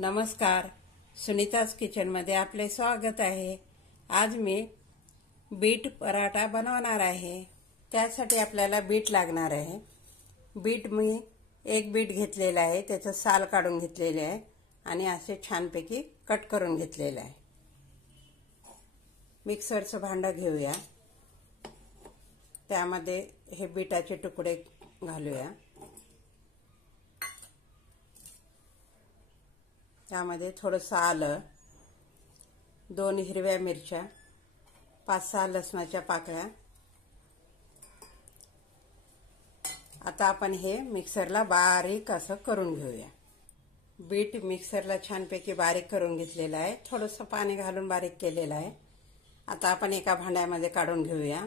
नमस्कार, सुनीताज किचनमध्ये आपले स्वागत आहे। आज मी बीट पराठा बनवणार आहे। त्यासाठी आपल्याला बीट लागणार आहे। बीट मी एक बीट घेतलेला आहे, त्याचं साल काढून घेतलेले आहे आणि असे छानपैकी कट करून घेतलेले आहे। मिक्सरचं भांडं घेऊया, त्यामध्ये हे बीटाचे तुकडे घालूया। त्यामध्ये थोडंसं आलं, 2 हिरव्या मिरच्या, 5-6 लसणाच्या पाकळ्या। आता आपण हे मिक्सरला बारीक असं करून घेऊया। बीट मिक्सरला छानपैकी बारीक करून घेतलेलं आहे, थोडंसं पाणी घालून बारीक केलेलं आहे। आता आपण एका भांड्यामध्ये काढून घेऊया।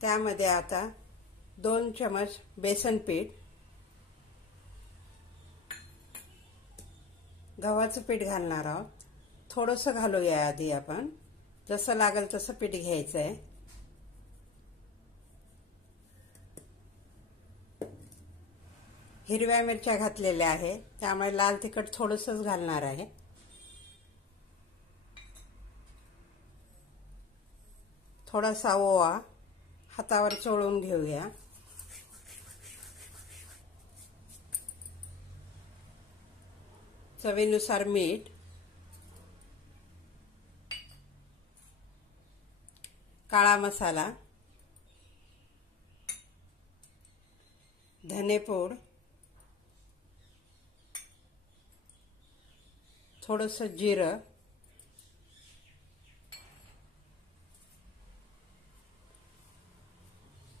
त्यामध्ये आता 2 चमच बेसन पीठ, गव्हाचं पीठ घालणार आहोत। थोडंसं घालूया आधी आपण, जसं लागेल तसं पीठ घ्यायचं आहे। हिरव्या मिरच्या घातलेल्या आहे, त्यामुळे लाल तिखट थोडंसंच घालणार आहे। थोडासा ओवा हातावर चोळून घेऊया। चवीनुसार मीठ, काळा मसाला, धनेपूड, थोडंसं जिरं,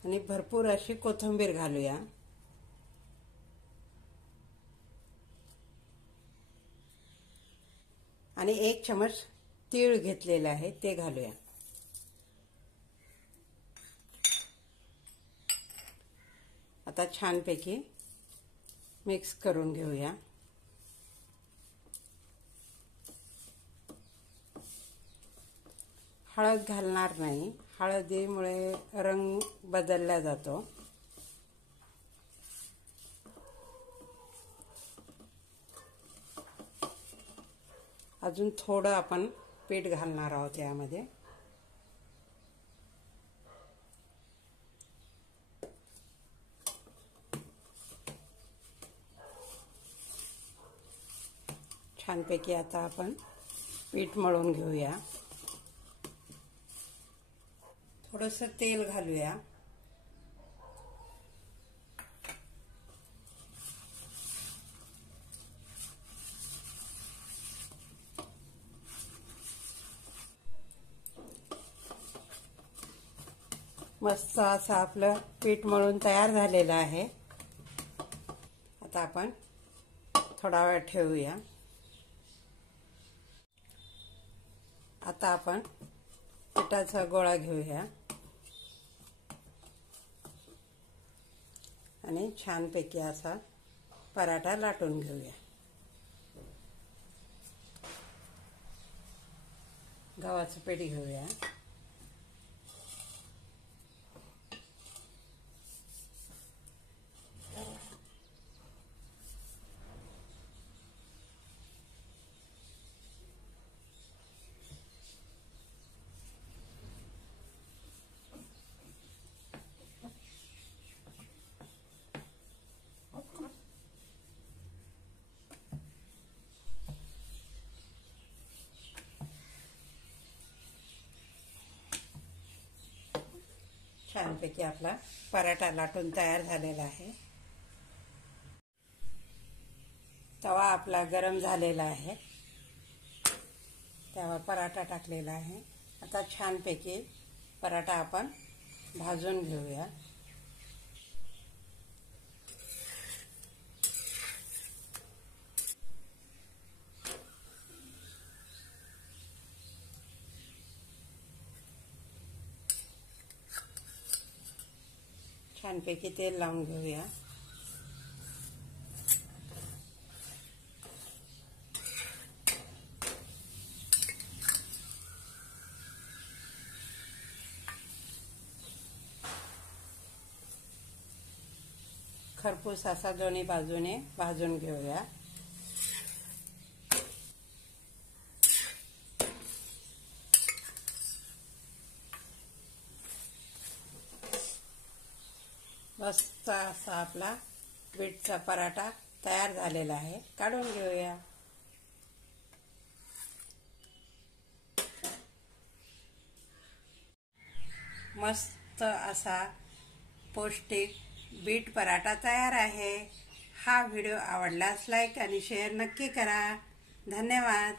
आणि भरपूर अशी कोथिंबीर घालूया। आणि 1 चमच तीळ घेतलेले आहे, ते घालूया। आता छानपैकी मिक्स करून घेऊया। हळद घालणार नाही, हळदीमुळे रंग बदलला जातो। अजून थोडं आपण पीठ घालणार आहोत यामध्ये। छानपैकी आता आपण पीठ मळून घेऊया। थोडंसं तेल घालूया। मस्त असं आपलं पीठ मळून तयार झालेलं आहे। आता आपण थोडा वेळ ठेवूया। आता आपण पिठाचा गोळा घेऊया आणि छानपैकी असा पराठा लाटून घेऊया। गव्हाचं पीठ घेऊया। छानपैकी आपला पराठा लाटून तयार झालेला आहे। तवा आपला गरम झालेला आहे, त्यावर पराठा टाकलेला आहे। आता छानपैकी पराठा आपण भाजून घेऊया। छानपैकी तेल लावून घेऊया। खरपूस असा दोन्ही बाजूने भाजून घेऊया। मस्त असा आपला बीटचा पराठा तयार झालेला आहे। काढून घेऊया। मस्त असा पौष्टिक बीट पराठा तयार आहे। हा व्हिडिओ आवडल्यास लाईक आणि शेअर नक्की करा। धन्यवाद।